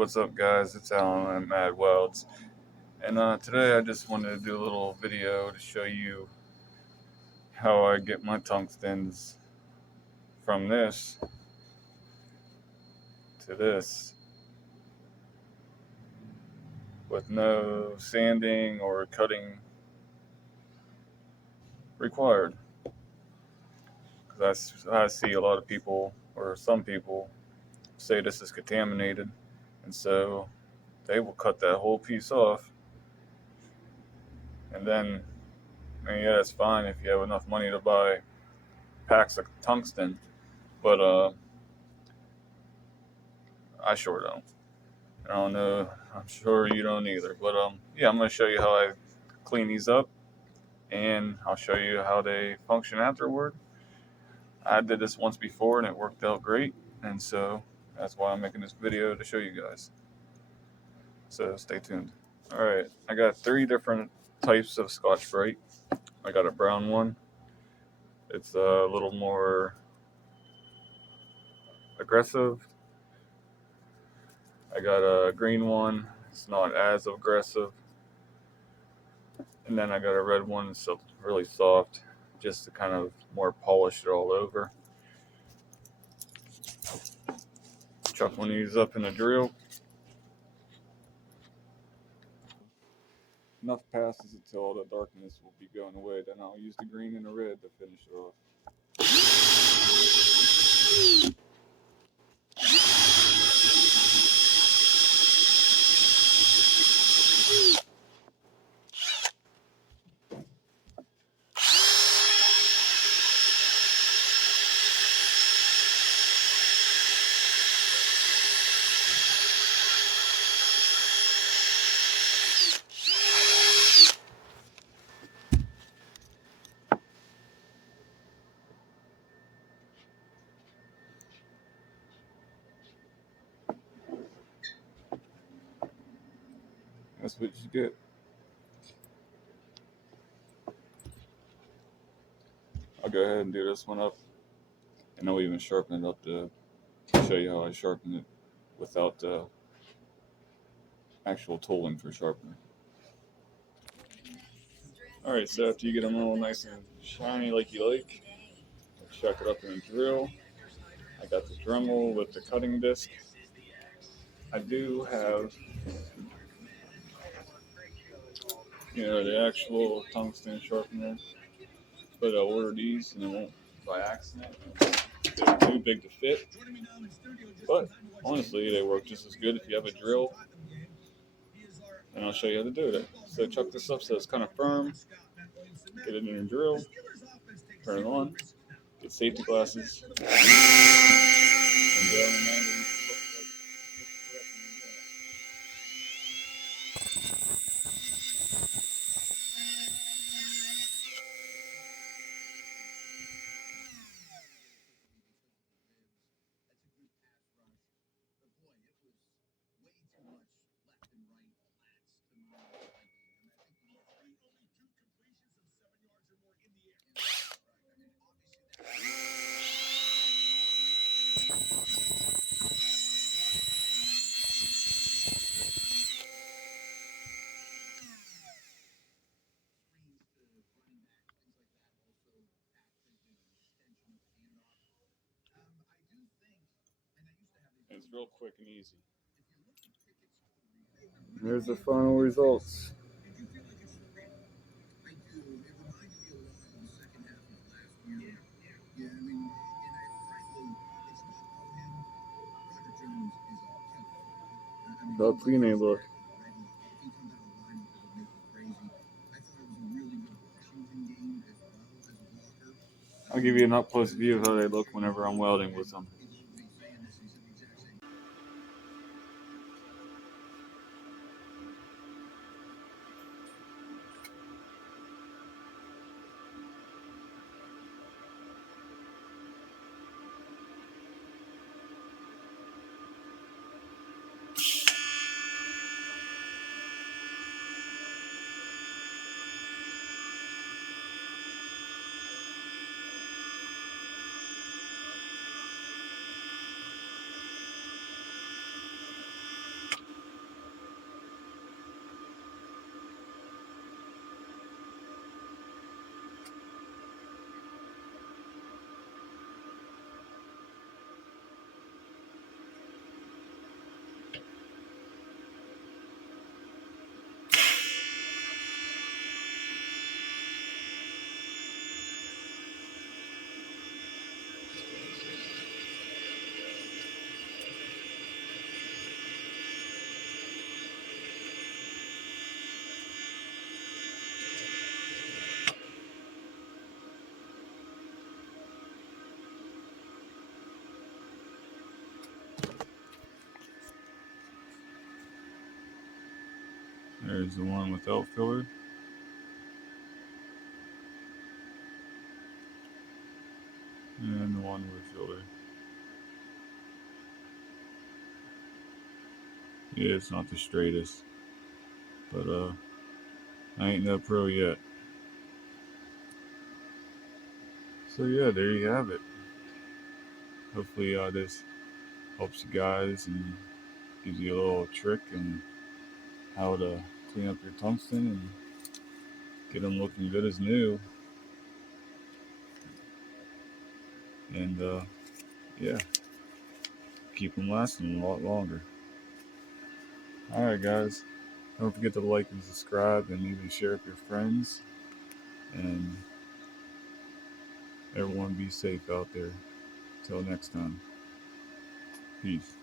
what's up, guys? It's Alan at Mad Welds, and today I just wanted to do a little video to show you how I get my tungstens from this to this with no sanding or cutting required. Because I see a lot of people, or some people, say this is contaminated, and so they will cut that whole piece off, and then, I mean, yeah, it's fine if you have enough money to buy packs of tungsten, but I sure don't. I don't know. I'm sure you don't either. But yeah, I'm gonna show you how I clean these up, and I'll show you how they function afterward. I did this once before, and it worked out great, and so that's why I'm making this video to show you guys. So stay tuned. All right, I got 3 different types of Scotch-Brite. I got a brown one. It's a little more aggressive. I got a green one. It's not as aggressive. And then I got a red one, so it's really soft, just to kind of more polish it all over. Chuck one of these up in a drill. Enough passes until all the darkness will be going away. Then I'll use the green and the red to finish it off. That's what you get. I'll go ahead and do this one up, and I'll even sharpen it up to show you how I sharpen it without the actual tooling for sharpening. Alright, so after you get them all nice and shiny like you like, chuck it up in a drill. I got the Dremel with the cutting disc. I do have, the actual tungsten sharpener, but I ordered these and it won't by accident. They're too big to fit, but honestly, they work just as good if you have a drill, and I'll show you how to do it. So chuck this up so it's kind of firm, get it in your drill, turn it on, get safety glasses, and go. It's real quick and easy. Here's the final results. How clean they look. I'll give you an up-close view of how they look whenever I'm welding with them. There's the one without filler. And the one with filler. Yeah, it's not the straightest. But I ain't no pro yet. So yeah, there you have it. Hopefully this helps you guys and gives you a little trick and how to clean up your tungsten and get them looking good as new. And yeah, keep them lasting a lot longer. Alright guys, don't forget to like and subscribe and even share with your friends. And everyone be safe out there. Till next time. Peace.